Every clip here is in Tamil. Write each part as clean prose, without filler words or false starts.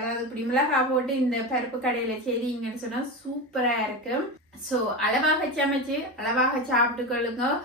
அதாவது இப்படி மிளகாய் போட்டு இந்த பருப்பு கடையில செய்தீங்கன்னு சொன்னா சூப்பரா இருக்கும். சோ அளவாக சமைச்சு அளவாக சாப்பிட்டு கொள்ளுங்க.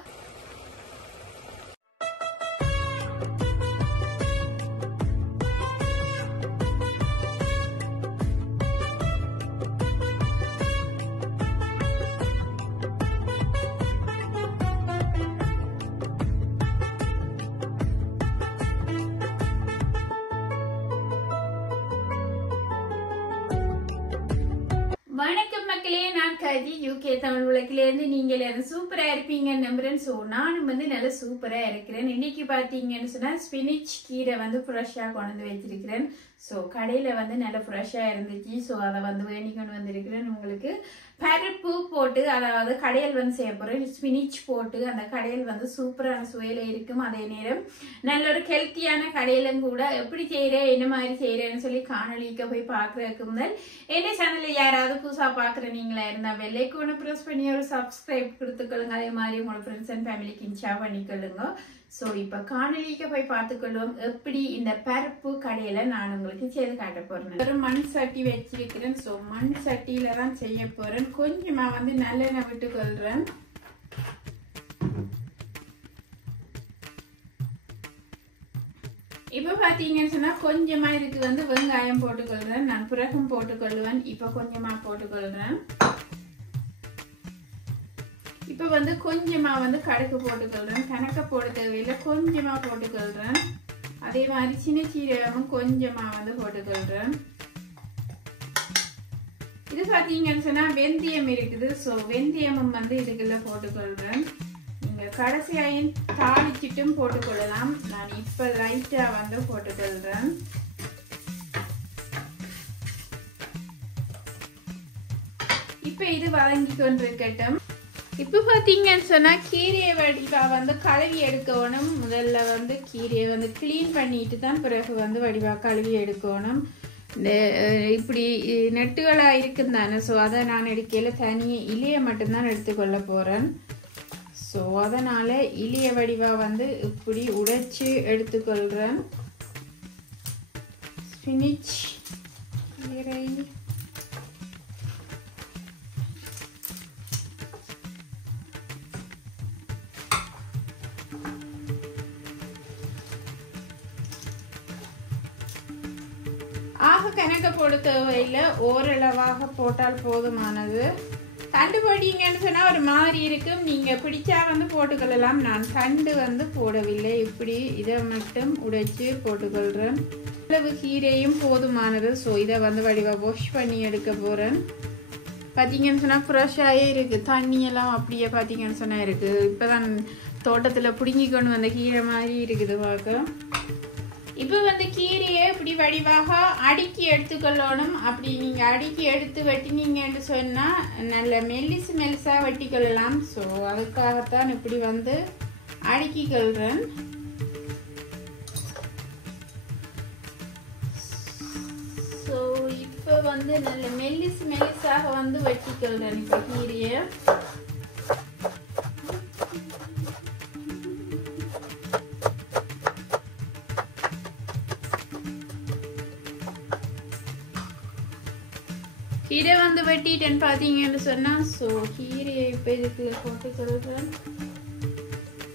வணக்கம் மக்களே, நான் கஜி யூகே தமிழ் உலகில இருந்து. நீங்க எல்லாரும் சூப்பரா இருப்பீங்கன்னு நம்புறேன். சோ நானும் நல்ல சூப்பரா இருக்கிறேன். இன்னைக்கு பாத்தீங்கன்னு சொன்னா ஸ்பினிச் கீரை ஃப்ரெஷ்ஷா கொண்டு வச்சிருக்கிறேன். சோ கடையில நல்ல ஃப்ரெஷ்ஷா இருந்துச்சு. சோ அதை வேணி கொண்டு வந்திருக்கிறேன். உங்களுக்கு பருப்பு போட்டு, அதாவது கடையல் செய்ய போறேன். ஸ்பினிச் போட்டு அந்த கடையல் சூப்பரான சுவையில இருக்கும். அதே நேரம் நல்ல ஒரு ஹெல்த்தியான கடையிலும் கூட. எப்படி செய்யறேன், என்ன மாதிரி செய்யறேன்னு சொல்லி காணொலிக்க போய் பாக்குறதுக்கு முதல் என்ன சேனல்ல யாராவது புதுசா பாக்குற நீங்களா இருந்தா வெள்ளைக்கோனை பிரஸ் பண்ணி ஒரு சப்ஸ்கிரைப் கொடுத்துக்கொள்ளுங்க. அதே மாதிரி உங்களோட ஃப்ரெண்ட்ஸ் அண்ட் ஃபேமிலிக்கு ஷேர் பண்ணிக்கொள்ளுங்க. சோ இப்ப காணொலிக்க போய் பார்த்துக்கொள்வோம் எப்படி இந்த பருப்பு கடையில நான் உங்களுக்கு செய்து காட்ட போறேன். ஒரு மண் சட்டி வச்சிருக்கிறேன். சோ மண் சட்டியில தான் செய்ய போறேன். கொஞ்சமா நல்லெண்ணெய் விட்டு கொள்றேன். இப்ப பாத்தீங்கன்னு சொன்னா கொஞ்சமா இதுக்கு வெங்காயம் போட்டுக்கொள்றேன். நான் பிறகும் போட்டுக்கொள்ளுவேன். இப்ப கொஞ்சமா போட்டுக்கொள்றேன். இப்ப கொஞ்சமா கடுகு போட்டுக்கொள்றேன். கணக்க போட தேவையில்லை, கொஞ்சமா போட்டுக்கொள்றேன். அதே மாதிரி சின்ன சீரகமும் கொஞ்சமா போட்டுக்கொள்றேன். இது பாத்தீங்கன்னு சொன்னா வெந்தயம் இருக்குது. சோ வெந்தயமும் இதுக்குள்ள போட்டுக்கொள்றேன். நீங்க கடைசியாயும் தாளிச்சிட்டும் போட்டுக்கொள்ளலாம். நான் இப்ப லைட்டா போட்டுக்கொள்றேன். இப்ப இது வதங்கி கொண்டிருக்கட்டும். இப்ப பாத்தீங்கன்னு சொன்னா கீரையை வடிவா கழுவி எடுக்கணும். முதல்ல கீரையை கிளீன் பண்ணிட்டு தான் பிறகு வடிவா கழுவி எடுக்கணும். இந்த இப்படி நெட்டுகளா இருக்கும் தானே. ஸோ அதை நான் எடுக்கல, தனியே இலைய மட்டும்தான் எடுத்துக்கொள்ள போறேன். ஸோ அதனால இலைய வடிவா இப்படி உடைச்சு எடுத்துக்கொள்றேன். ஸ்பினிச் கீரை கணக்க போட தேவையில்லை, ஓரளவாக போட்டால் போதுமானது. தண்டு போட்டீங்கன்னு சொன்னா ஒரு மாதிரி இருக்கும். நீங்க பிடிச்சா போட்டுக்கொள்ளலாம். நான் தண்டு போடவில்லை. இப்படி இதை மட்டும் உடைச்சு போட்டுக்கொள்றேன். இவ்வளவு கீரையும் போதுமானது. ஸோ இதை வடிவா வாஷ் பண்ணி எடுக்க போறேன். பாத்தீங்கன்னு சொன்னா ஃப்ரெஷ்ஷாயே இருக்கு. தண்ணி எல்லாம் அப்படியே பாத்தீங்கன்னு சொன்னா இருக்கு. இப்பதான் தோட்டத்துல புடுங்கி கொண்டு வந்த கீரை மாதிரி இருக்குது பார்க்க. இப்ப கீரையை இப்படி வடிவாக அடுக்கி எடுத்துக்கொள்ளணும். அப்படி நீங்க அடுக்கி எடுத்து வெட்டினீங்கன்னு சொன்னா நல்ல மெல்லிசா வெட்டி கொள்ளலாம். ஸோ அதுக்காகத்தான் இப்படி அடுக்கி கொள்றேன். ஸோ இப்ப நல்ல மெல்லிசாக வெட்டி கொள்றேன். இப்ப கீரையை கீரை வெட்டிட்டேன்னு பாத்தீங்கன்னு சொன்னா. சோ கீரையை இப்ப இதுக்கு போட்டுக்கொள்றேன்.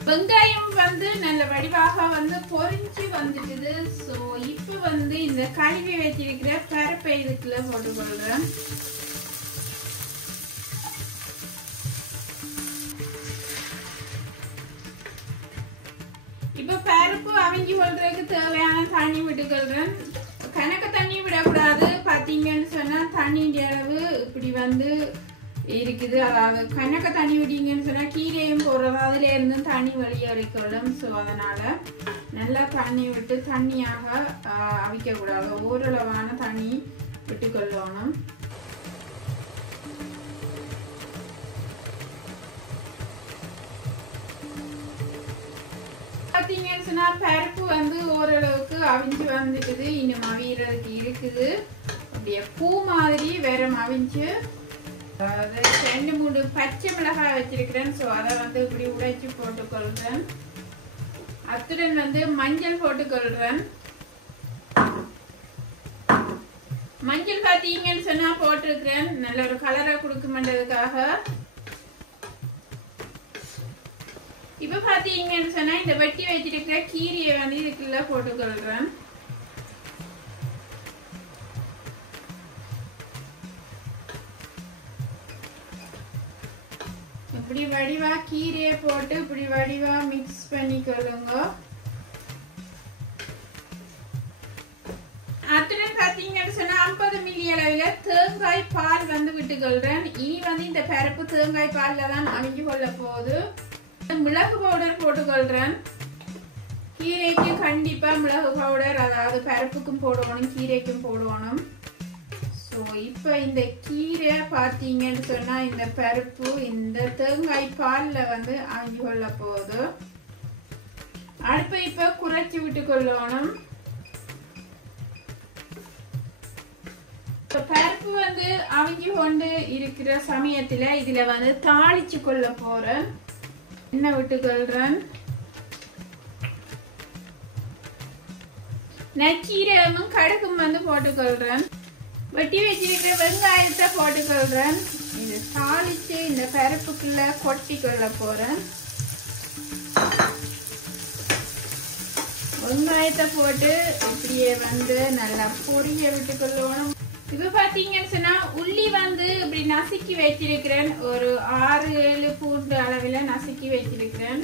வெங்காயம் நல்ல வடிவாக பொரிஞ்சு வந்துட்டுது. சோ இப்ப இந்த கழுவி வச்சிருக்கிற பருப்பை இதுக்குள்ள போட்டுக்கொள்றேன். இப்ப பருப்பு அவிஞ்சு கொள்றதுக்கு தேவையான தண்ணி விட்டுக்கொள்றேன். கணக்க தண்ணி விடக்கூடாது. பாத்தீங்கன்னு சொன்னா தண்ணியின் அளவு இப்படி இருக்குது. அதாவது கணக்க தண்ணி விட்டீங்கன்னு சொன்னா கீரையும் போடுறது அதுல இருந்து தண்ணி வெளியேறிக்கொள்ளும். ஸோ அதனால நல்லா தண்ணி விட்டு தண்ணியாக அவிக்க கூடாது. ஓரளவான தண்ணி விட்டுக்கொள்ளணும். பாத்தீங்கன்னு சொன்னா பருப்பு ஓரளவுக்கு அவிஞ்சு வந்துட்டுது. இன்னும் அவியறதுக்கு இருக்குது. அப்படியே பூ மாதிரி வேற அவிஞ்சு. அதாவது 2-3 பச்சை மிளகாய் வச்சிருக்கிறேன். ஸோ அதை இப்படி உடைச்சு போட்டுக்கொள்றேன். அத்துடன் மஞ்சள் போட்டுக்கொள்றேன். மஞ்சள் பாத்தீங்கன்னு சொன்னா போட்டிருக்கிறேன், நல்ல ஒரு கலரா கொடுக்குமென்றதுக்காக. இப்ப பாத்தீங்கன்னு சொன்னா இந்த வெட்டி வச்சிருக்கிற கீரையை வந்து இதுக்குள்ள போட்டுக்கொள்றேன். இப்படி வடிவா கீரையை போட்டு இப்படி வடிவா மிக்ஸ் பண்ணிக்கொள்ளுங்க. அத்துடன் பாத்தீங்கன்னு சொன்னா 50 மில்லி அளவுல தேங்காய் பால் வந்து விட்டுக்கொள்றேன். இனி வந்து இந்த பருப்பு தேங்காய் பால்ல தான் அவிஞ்சு கொள்ள போகுது. மிளகு பவுடர் போட்டுக்கொள்றேன். கீரைக்கு கண்டிப்பா மிளகு பவுடர், அதாவது பருப்புக்கும் போடணும் கீரைக்கும் போடணும். ஸோ இப்போ இந்த கீரை பார்த்தீங்கன்னு சொன்னா இந்த பருப்பு இந்த தேங்காய் பால்ல வந்து அவிஞ்சு கொள்ள போகுது. அடுப்பை இப்போ குறைச்சி விட்டு கொள்ளணும். பருப்பு வந்து அவிஞ்சு கொண்டு இருக்கிற சமயத்துல இதுல வந்து தாளிச்சு கொள்ள போறேன். எண்ணெய் விட்டு கொள்றேன். நச்சீரகமும் கடுகும் வந்து போட்டுக்கொள்றேன். வெட்டி வச்சிருக்கிற வெங்காயத்தை போட்டுக்கொள்றேன். இது தாளிச்சு இந்த பருப்புக்குள்ள கொட்டி கொள்ள போறேன். வெங்காயத்தை போட்டு இப்படியே வந்து நல்லா பொரிய விட்டு கொள்ளணும். இப்ப பாத்தீங்கன்னு சொன்னா உள்ளி வந்து இப்படி நசுக்கி வச்சிருக்கிறேன். ஒரு 6-7 பூண்டு அளவுல நசுக்கி வச்சிருக்கிறேன்.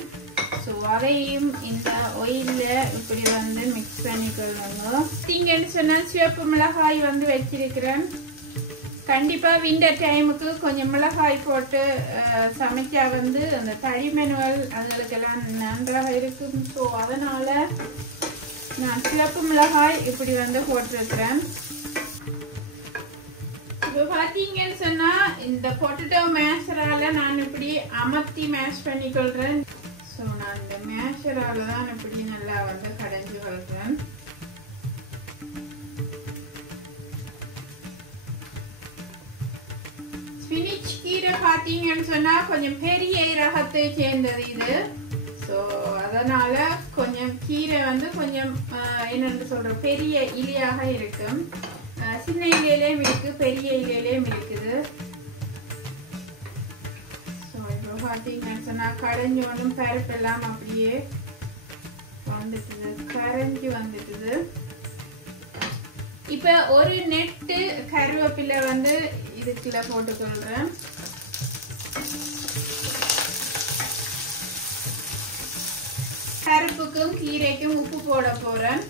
ஸோ அதையும் இந்த ஆயில்ல இப்படி வந்து மிக்ஸ் பண்ணிக்கொள்ளுங்க. பாத்தீங்கன்னு சொன்னா சிவப்பு மிளகாய் வந்து வச்சிருக்கிறேன். கண்டிப்பா விண்டர் டைமுக்கு கொஞ்சம் மிளகாய் போட்டு சமைச்சா வந்து அந்த தடிமெனுவல் அதுகளுக்கெல்லாம் நன்றாக இருக்கும். ஸோ அதனால நான் சிவப்பு மிளகாய் இப்படி வந்து போட்டிருக்கிறேன். இப்போ பாத்தீங்கன்னு சொன்னா இந்த பொட்டேட்டோ மேஷரால நான் இப்படி அமர்த்தி மேஷ் பண்ணிக்கொள்றேன். ஸோ நான் இந்த மேஷரால தான் இப்படி நல்லா வந்து கடைஞ்சு கொள்றேன். ஸ்பினிச் கீரை பாத்தீங்கன்னு சொன்னா கொஞ்சம் பெரிய ரகத்தை சேர்ந்தது இது. ஸோ அதனால கொஞ்சம் கீரை வந்து கொஞ்சம் என்னன்னு சொல்ற பெரிய இலையாக இருக்கும். சின்ன இலையிலேயும் இருக்கு, பெரிய இலையிலேயும் இருக்குது. இப்போ பாத்தீங்கன்னு சொன்னா கரைஞ்சோனும் பருப்பு எல்லாம் அப்படியே வந்துட்டுது, கரைஞ்சி வந்துட்டுது. இப்ப ஒரு நெட்டு கருவேப்பிலை வந்து இதுக்குள்ள போட்டுக்கொள்றேன். பருப்புக்கும் கீரைக்கும் உப்பு போட போறேன்.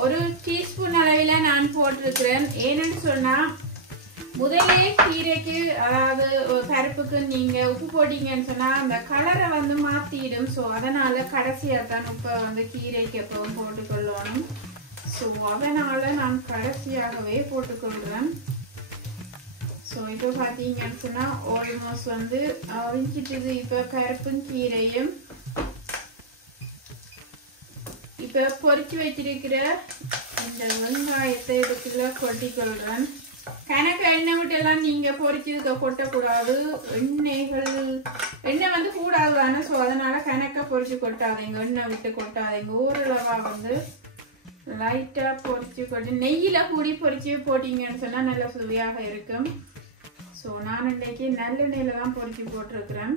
ஒரு டீஸ்பூன் அளவில் நான் போட்டிருக்கிறேன். ஏன்னு சொன்னா முதலே கீரைக்கு அதாவது பருப்புக்கு நீங்க உப்பு போட்டீங்கன்னு சொன்னா அந்த கலரை வந்து மாத்திடும். ஸோ அதனால கடைசியா தான் உப்பை வந்து கீரைக்கு எப்பவும் போட்டுக்கொள்ளணும். ஸோ அதனால நான் கடைசியாகவே போட்டுக்கொள்றேன். ஸோ இப்போ பாத்தீங்கன்னு சொன்னா ஆல்மோஸ்ட் வந்து அவிஞ்சிட்டுது. இப்போ பருப்பும் கீரையும் இப்ப பொரிச்சு வச்சிருக்கிற இந்த வெங்காயத்தை இதுக்குள்ள கொட்டிக்கொள்றேன். கணக்கு எண்ணெய் விட்டு எல்லாம் நீங்க பொரிச்சதுக்கு கொட்டக்கூடாது. எண்ணெய் வந்து கூடாது தானே. ஸோ அதனால கணக்க பொரிச்சு கொட்டாதீங்க, எண்ணெய் விட்டு கொட்டாதீங்க. ஓரளவா வந்து லைட்டா பொரிச்சு கொட்டி நெய்யில கூடி பொரிச்சு போட்டீங்கன்னு சொன்னா நல்ல சுவையாக இருக்கும். ஸோ நான் இன்னைக்கு நல்லெண்ணெயில தான் பொரிச்சு போட்டிருக்கிறேன்.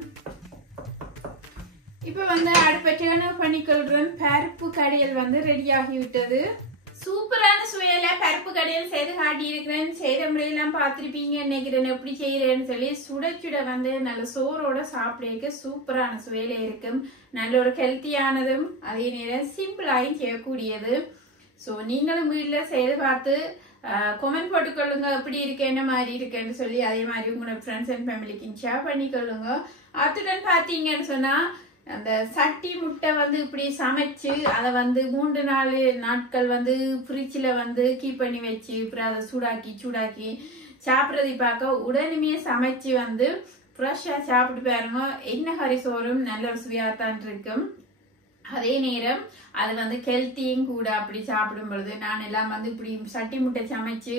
இப்ப வந்து அடுப்பை டர்ன் பண்ணிக்கொள்றேன். பருப்பு கடையல் வந்து ரெடி ஆகிவிட்டது. சூப்பரான சுவையில பருப்பு கடையல் செய்து காட்டி இருக்கிறேன். செய்த முறையெல்லாம் பார்த்திருப்பீங்க நினைக்கிறேன். எப்படி செய்யறேன்னு சொல்லி சுட சுட வந்து நல்ல சோறோட சாப்பிட சூப்பரான சுவையில இருக்கும். நல்ல ஒரு ஹெல்த்தியானதும் அதே நேரம் சிம்பிளாயும் செய்யக்கூடியது. ஸோ நீங்களும் வீட்டுல செய்து பார்த்து கமெண்ட் போட்டுக்கொள்ளுங்க எப்படி இருக்கு, என்ன மாதிரி இருக்குன்னு சொல்லி. அதே மாதிரி உங்களோட ஃப்ரெண்ட்ஸ் அண்ட் ஃபேமிலிக்கு ஷேர் பண்ணிக்கொள்ளுங்க. அத்துடன் பாத்தீங்கன்னு சொன்னா அந்த சட்டி முட்டை வந்து இப்படி சமைச்சு அதை வந்து 3-4 நாட்கள் வந்து ஃப்ரிட்ஜில் வந்து கீப் பண்ணி வச்சு அப்புறம் அதை சூடாக்கி சாப்பிட்றதை பார்க்க உடனுமே சமைச்சு வந்து ஃப்ரெஷ்ஷாக சாப்பிட்டு பாருங்க. என்ன கறி சோறும் நல்ல ஒரு சுவையாகத்தான் இருக்கும். அதே நேரம் அது வந்து ஹெல்த்தியும் கூட. அப்படி சாப்பிடும் பொழுது நான் எல்லாம் வந்து இப்படி சட்டி முட்டை சமைச்சு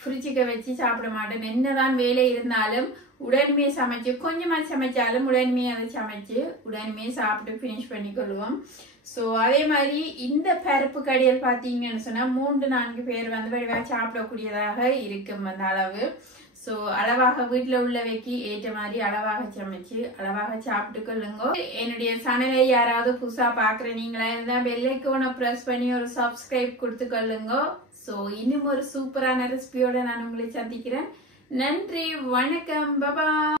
ஃப்ரிட்ஜுக்கு வச்சு சாப்பிட மாட்டேன். என்னதான் வேலை இருந்தாலும் உடனுமே சமைச்சு, கொஞ்சமா சமைச்சாலும் உடனுமே அதை சமைச்சு உடனுமே சாப்பிட்டு ஃபினிஷ் பண்ணிக்கொள்வோம். ஸோ அதே மாதிரி இந்த பருப்பு கடையில் பார்த்தீங்கன்னு சொன்னா 3-4 பேர் வந்து வடிவாக சாப்பிடக்கூடியதாக இருக்கும் அந்த அளவு. ஸோ அளவாக வீட்டில் உள்ளவைக்கு ஏற்ற மாதிரி அளவாக சமைச்சு அளவாக சாப்பிட்டு கொள்ளுங்க. என்னுடைய சேனலை யாராவது புதுசா பாக்குற நீங்களா இருந்தா பெல் ஐகானை பிரஸ் பண்ணி ஒரு சப்ஸ்கிரைப் கொடுத்து கொள்ளுங்க. ஸோ இன்னும் ஒரு சூப்பரான ரெசிபியோட நான் உங்களை சந்திக்கிறேன். நன்றி, வணக்கம், பபா.